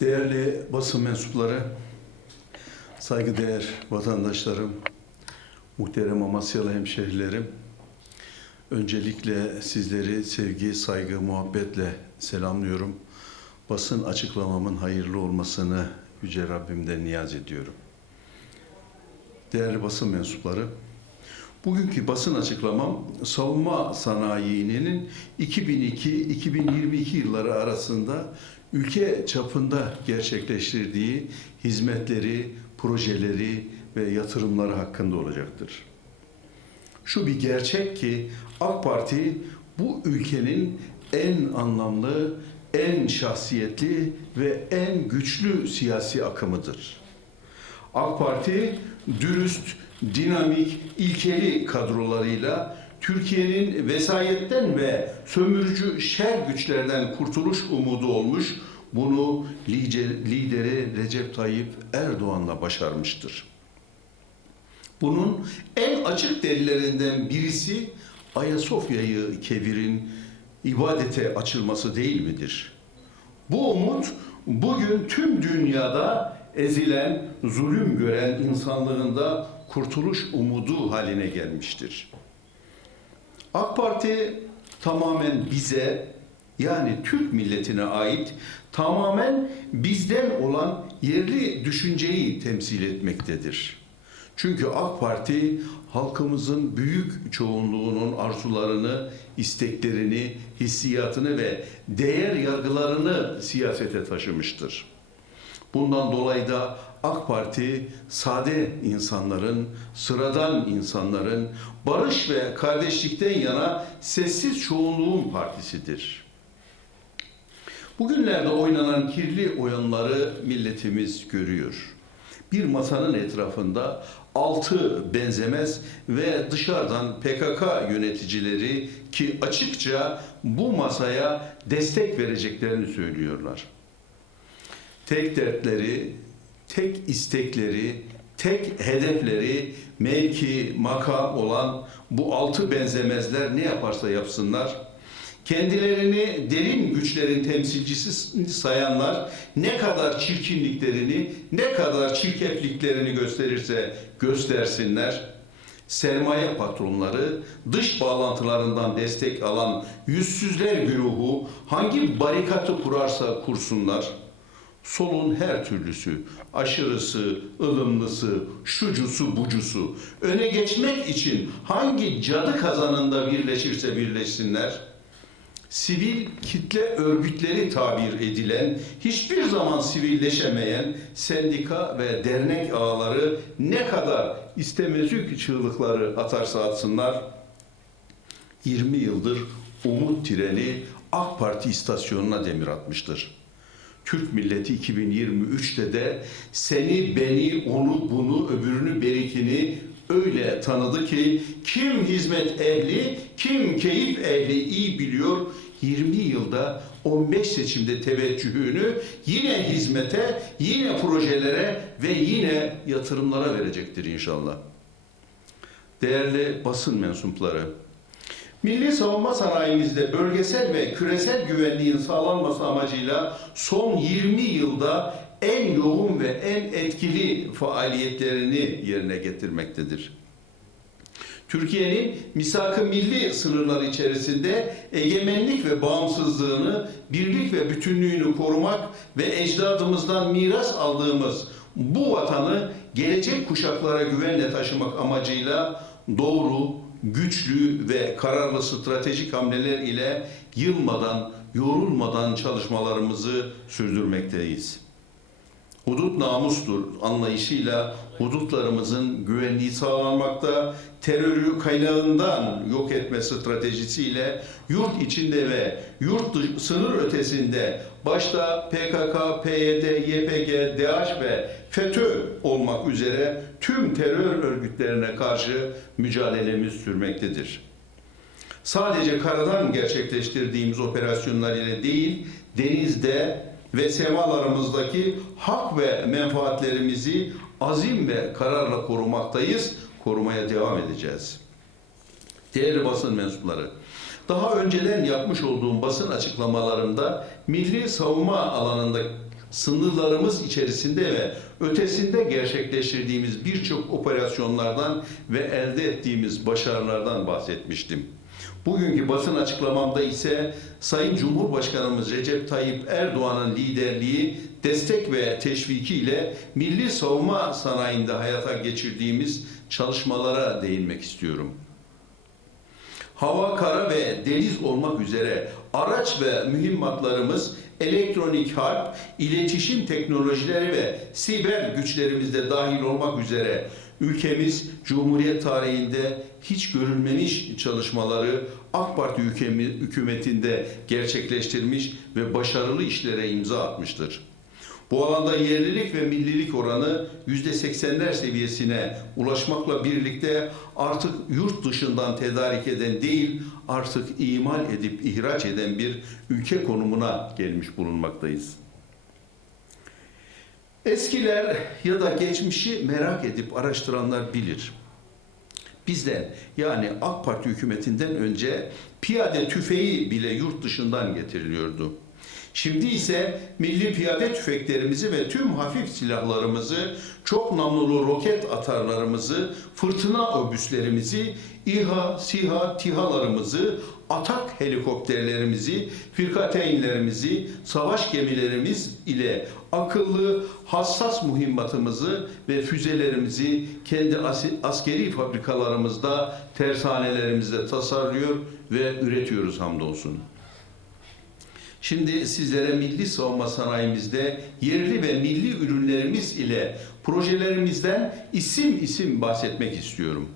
Değerli basın mensupları, saygıdeğer vatandaşlarım, muhterem Amasyalı hemşehrilerim, öncelikle sizleri sevgi, saygı, muhabbetle selamlıyorum. Basın açıklamamın hayırlı olmasını Yüce Rabbimden niyaz ediyorum. Değerli basın mensupları, Bugünkü basın açıklamam savunma sanayinin 2002-2022 yılları arasında ülke çapında gerçekleştirdiği hizmetleri, projeleri ve yatırımları hakkında olacaktır. Şu bir gerçek ki AK Parti bu ülkenin en anlamlı, en şahsiyetli ve en güçlü siyasi akımıdır. AK Parti dürüst, dinamik, ilkeli kadrolarıyla Türkiye'nin vesayetten ve sömürücü şer güçlerden kurtuluş umudu olmuş, bunu lideri Recep Tayyip Erdoğan'la başarmıştır. Bunun en açık delillerinden birisi Ayasofya'yı kevirin ibadete açılması değil midir? Bu umut bugün tüm dünyada ezilen, zulüm gören insanlığında kurtuluş umudu haline gelmiştir. AK Parti tamamen bize yani Türk milletine ait tamamen bizden olan yerli düşünceyi temsil etmektedir. Çünkü AK Parti halkımızın büyük çoğunluğunun arzularını, isteklerini, hissiyatını ve değer yargılarını siyasete taşımıştır. Bundan dolayı da AK Parti sade insanların, sıradan insanların barış ve kardeşlikten yana sessiz çoğunluğun partisidir. Bugünlerde oynanan kirli oyunları milletimiz görüyor. Bir masanın etrafında altı benzemez ve dışarıdan PKK yöneticileri ki açıkça bu masaya destek vereceklerini söylüyorlar tek dertleri, tek istekleri, tek hedefleri mevki, makam olan bu altı benzemezler ne yaparsa yapsınlar, kendilerini derin güçlerin temsilcisi sayanlar ne kadar çirkinliklerini, ne kadar çirkefliklerini gösterirse göstersinler, sermaye patronları dış bağlantılarından destek alan yüzsüzler güruhu hangi barikatı kurarsa kursunlar, solun her türlüsü, aşırısı, ılımlısı, şucusu, bucusu, öne geçmek için hangi cadı kazanında birleşirse birleşsinler, sivil kitle örgütleri tabir edilen, hiçbir zaman sivilleşemeyen sendika ve dernek ağları ne kadar istemezük çığlıkları atarsa atsınlar, 20 yıldır umut treni AK Parti istasyonuna demir atmıştır. Türk milleti 2023'te de seni, beni, onu, bunu, öbürünü, berikini öyle tanıdı ki kim hizmet ehli, kim keyif ehli iyi biliyor. 20 yılda 15 seçimde teveccühünü yine hizmete, yine projelere ve yine yatırımlara verecektir inşallah. Değerli basın mensupları, Milli savunma sanayimizde bölgesel ve küresel güvenliğin sağlanması amacıyla son 20 yılda en yoğun ve en etkili faaliyetlerini yerine getirmektedir. Türkiye'nin misak-ı milli sınırları içerisinde egemenlik ve bağımsızlığını, birlik ve bütünlüğünü korumak ve ecdadımızdan miras aldığımız bu vatanı gelecek kuşaklara güvenle taşımak amacıyla doğru, güçlü ve kararlı stratejik hamleler ile yılmadan, yorulmadan çalışmalarımızı sürdürmekteyiz. Hudut namustur anlayışıyla hudutlarımızın güvenliği sağlanmakta, terörü kaynağından yok etme stratejisiyle yurt içinde ve yurt dışı, sınır ötesinde başta PKK, PYD, YPG, DAEŞ ve FETÖ olmak üzere tüm terör örgütlerine karşı mücadelemiz sürmektedir. Sadece karadan gerçekleştirdiğimiz operasyonlar ile değil, denizde ve semalarımızdaki hak ve menfaatlerimizi azim ve kararla korumaktayız, korumaya devam edeceğiz. Değerli basın mensupları, daha önceden yapmış olduğum basın açıklamalarımda milli savunma alanında sınırlarımız içerisinde ve ötesinde gerçekleştirdiğimiz birçok operasyonlardan ve elde ettiğimiz başarılardan bahsetmiştim. Bugünkü basın açıklamamda ise Sayın Cumhurbaşkanımız Recep Tayyip Erdoğan'ın liderliği, destek ve teşvikiyle milli savunma sanayinde hayata geçirdiğimiz çalışmalara değinmek istiyorum hava, kara ve deniz olmak üzere araç ve mühimmatlarımız elektronik harp, iletişim teknolojileri ve siber güçlerimizde dahil olmak üzere ülkemiz Cumhuriyet tarihinde hiç görülmemiş çalışmaları AK Parti hükümetinde gerçekleştirmiş ve başarılı işlere imza atmıştır. Bu alanda yerlilik ve millilik oranı %80'ler seviyesine ulaşmakla birlikte artık yurt dışından tedarik eden değil, artık imal edip ihraç eden bir ülke konumuna gelmiş bulunmaktayız. Eskiler ya da geçmişi merak edip araştıranlar bilir. Bizden yani AK Parti hükümetinden önce piyade tüfeği bile yurt dışından getiriliyordu. Şimdi ise milli piyade tüfeklerimizi ve tüm hafif silahlarımızı, çok namlulu roket atarlarımızı, fırtına obüslerimizi, İHA, SİHA, TİHA'larımızı, atak helikopterlerimizi, firkateynlerimizi, savaş gemilerimiz ile akıllı, hassas mühimmatımızı ve füzelerimizi kendi as- askeri fabrikalarımızda, tersanelerimizde tasarlıyor ve üretiyoruz hamdolsun. Şimdi sizlere milli savunma sanayimizde yerli ve milli ürünlerimiz ile projelerimizden isim isim bahsetmek istiyorum.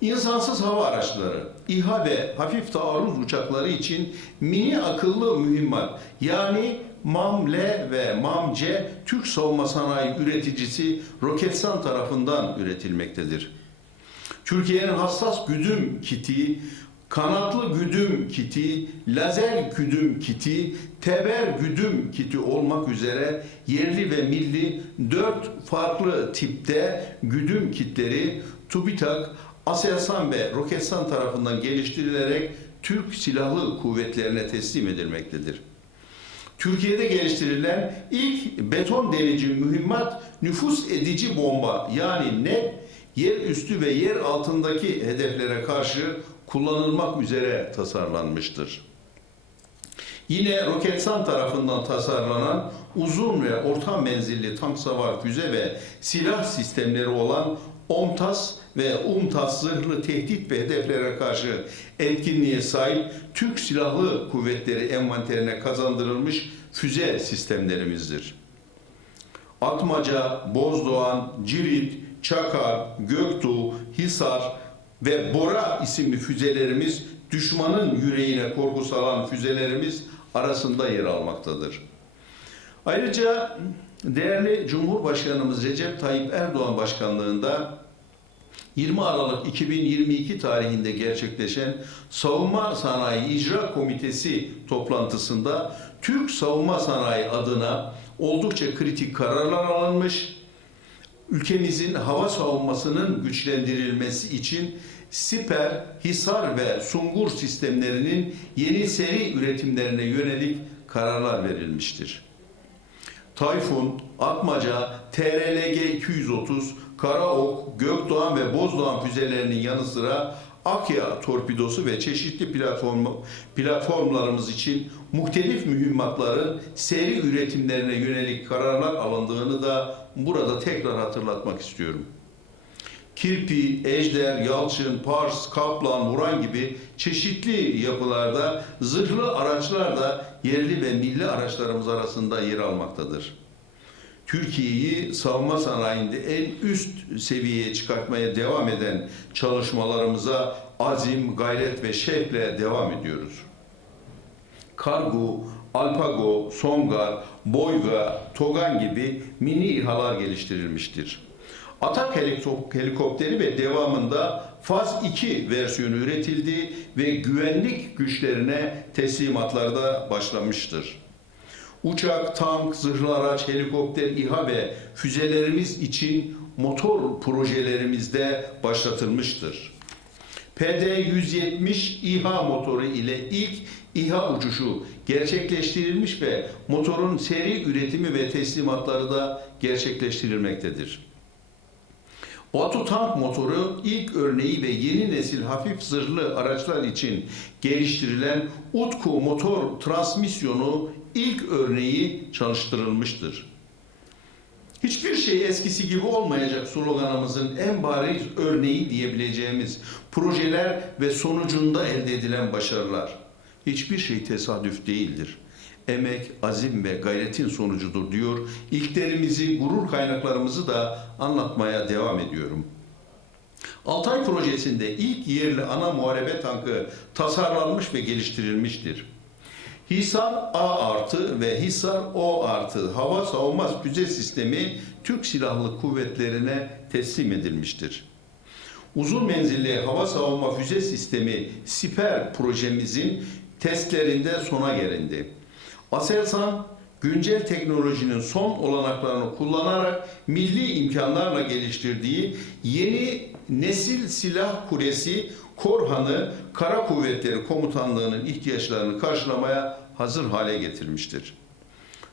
İnsansız hava araçları, İHA ve hafif taarruz uçakları için mini akıllı mühimmat yani MAM-L ve MAM-C Türk savunma sanayi üreticisi Roketsan tarafından üretilmektedir. Türkiye'nin hassas güdüm kiti, kanatlı güdüm kiti, lazer güdüm kiti, teber güdüm kiti olmak üzere yerli ve milli dört farklı tipte güdüm kitleri TÜBİTAK, ASELSAN ve Roketsan tarafından geliştirilerek Türk Silahlı Kuvvetlerine teslim edilmektedir. Türkiye'de geliştirilen ilk beton delici mühimmat nüfus edici bomba yani NEP yer üstü ve yer altındaki hedeflere karşı kullanılmak üzere tasarlanmıştır. Yine Roketsan tarafından tasarlanan uzun ve orta menzilli tank savar füze ve silah sistemleri olan OMTAS ve UMTAS zırhlı tehdit ve hedeflere karşı etkinliğe sahip Türk Silahlı Kuvvetleri envanterine kazandırılmış füze sistemlerimizdir. Atmaca, Bozdoğan, Cirit, Çakar, Göktuğ, Hisar ve Bora isimli füzelerimiz düşmanın yüreğine korku salan füzelerimiz arasında yer almaktadır. Ayrıca değerli Cumhurbaşkanımız Recep Tayyip Erdoğan başkanlığında 20 Aralık 2022 tarihinde gerçekleşen Savunma Sanayi İcra Komitesi toplantısında Türk savunma sanayi adına oldukça kritik kararlar alınmış. Ülkemizin hava savunmasının güçlendirilmesi için Siper, Hisar ve Sungur sistemlerinin yeni seri üretimlerine yönelik kararlar verilmiştir. Tayfun, Atmaca, TRLG 230, Karaok, Gökdoğan ve Bozdoğan füzelerinin yanı sıra Akya torpidosu ve çeşitli platform, platformlarımız için muhtelif mühimmatların seri üretimlerine yönelik kararlar alındığını da burada tekrar hatırlatmak istiyorum. Kirpi, Ejder, Yalçın, Pars, Kaplan, Vuran gibi çeşitli yapılarda zırhlı araçlar da yerli ve milli araçlarımız arasında yer almaktadır. Türkiye'yi savunma sanayinde en üst seviyeye çıkartmaya devam eden çalışmalarımıza azim, gayret ve şevkle devam ediyoruz. Kargo, Alpago, Songar, Boyga, Togan gibi mini İHA'lar geliştirilmiştir. Atak helikop- helikopteri ve devamında Faz 2 versiyonu üretildi ve güvenlik güçlerine teslimatlarda başlamıştır. Uçak, tank, zırhlı araç, helikopter, İHA ve füzelerimiz için motor projelerimizde başlatılmıştır. PD-170 İHA motoru ile ilk İHA uçuşu gerçekleştirilmiş ve motorun seri üretimi ve teslimatları da gerçekleştirilmektedir. Batu tank motoru ilk örneği ve yeni nesil hafif zırhlı araçlar için geliştirilen Utku motor transmisyonu ilk örneği çalıştırılmıştır. Hiçbir şey eskisi gibi olmayacak sloganımızın en bariz örneği diyebileceğimiz projeler ve sonucunda elde edilen başarılar. Hiçbir şey tesadüf değildir. Emek, azim ve gayretin sonucudur diyor. İlklerimizi, gurur kaynaklarımızı da anlatmaya devam ediyorum. Altay projesinde ilk yerli ana muharebe tankı tasarlanmış ve geliştirilmiştir. Hisar A artı ve Hisar O artı hava savunma füze sistemi Türk Silahlı Kuvvetlerine teslim edilmiştir. Uzun menzilli hava savunma füze sistemi Siper projemizin testlerinde sona gelindi. Aselsan güncel teknolojinin son olanaklarını kullanarak milli imkanlarla geliştirdiği yeni nesil silah kulesi Korhan'ı Kara Kuvvetleri Komutanlığı'nın ihtiyaçlarını karşılamaya hazır hale getirmiştir.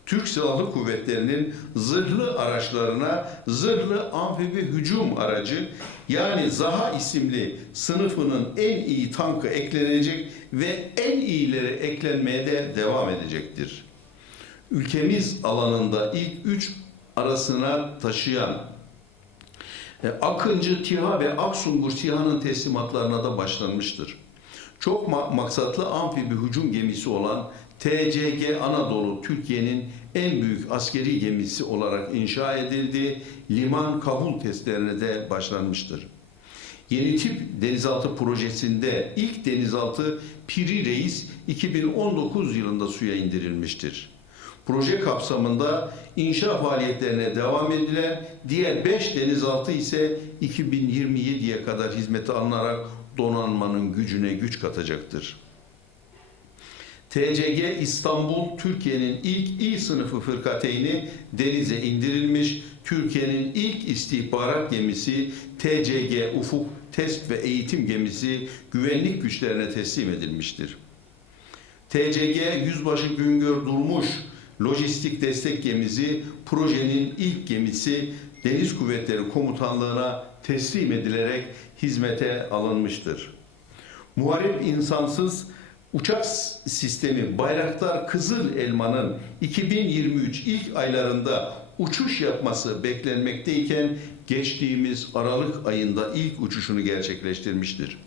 Türk Silahlı Kuvvetleri'nin zırhlı araçlarına zırhlı amfibi hücum aracı yani Zaha isimli sınıfının en iyi tankı eklenecek ve en iyileri eklenmeye de devam edecektir. Ülkemiz alanında ilk üç arasına taşıyan Akıncı, TİHA ve Aksungur TİHA'nın teslimatlarına da başlanmıştır. Çok ma- maksatlı amfibi hücum gemisi olan TCG Anadolu Türkiye'nin en büyük askeri gemisi olarak inşa edildi. Liman kabul testlerine de başlanmıştır. Yeni tip denizaltı projesinde ilk denizaltı Piri Reis 2019 yılında suya indirilmiştir. Proje kapsamında inşa faaliyetlerine devam edilen diğer 5 denizaltı ise 2027'ye kadar hizmete alınarak donanmanın gücüne güç katacaktır. TCG İstanbul Türkiye'nin ilk İ sınıfı fırkateyni denize indirilmiş. Türkiye'nin ilk istihbarat gemisi TCG Ufuk Test ve Eğitim Gemisi güvenlik güçlerine teslim edilmiştir. TCG Yüzbaşı Güngör Durmuş Lojistik Destek Gemisi projenin ilk gemisi Deniz Kuvvetleri Komutanlığı'na teslim edilerek hizmete alınmıştır. Muharip insansız uçak sistemi Bayraktar Kızıl Elma'nın 2023 ilk aylarında uçuş yapması beklenmekteyken geçtiğimiz Aralık ayında ilk uçuşunu gerçekleştirmiştir.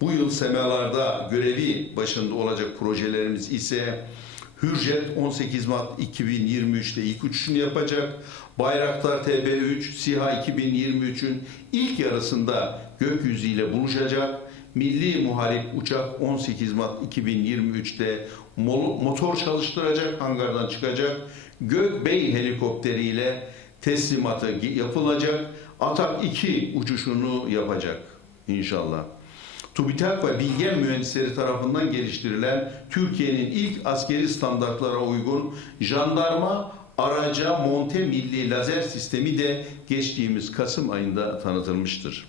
Bu yıl semalarda görevi başında olacak projelerimiz ise Hürjet 18 Mart 2023'te ilk uçuşunu yapacak. Bayraktar TB3 SİHA 2023'ün ilk yarısında gökyüzüyle buluşacak. Milli Muharip Uçak 18 Mart 2023'te mol- motor çalıştıracak, hangardan çıkacak. Gökbey helikopteriyle teslimatı yapılacak. Atak 2 uçuşunu yapacak inşallah. TÜBİTAK ve Bilgen mühendisleri tarafından geliştirilen Türkiye'nin ilk askeri standartlara uygun jandarma araca monte milli lazer sistemi de geçtiğimiz Kasım ayında tanıtılmıştır.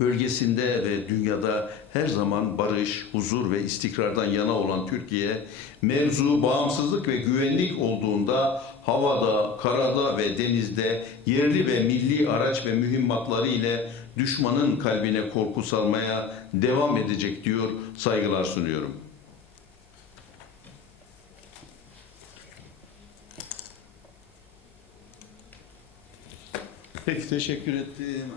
Bölgesinde ve dünyada her zaman barış, huzur ve istikrardan yana olan Türkiye, mevzu bağımsızlık ve güvenlik olduğunda havada, karada ve denizde yerli ve milli araç ve mühimmatları ile düşmanın kalbine korku salmaya devam edecek diyor, saygılar sunuyorum. Peki teşekkür ettim.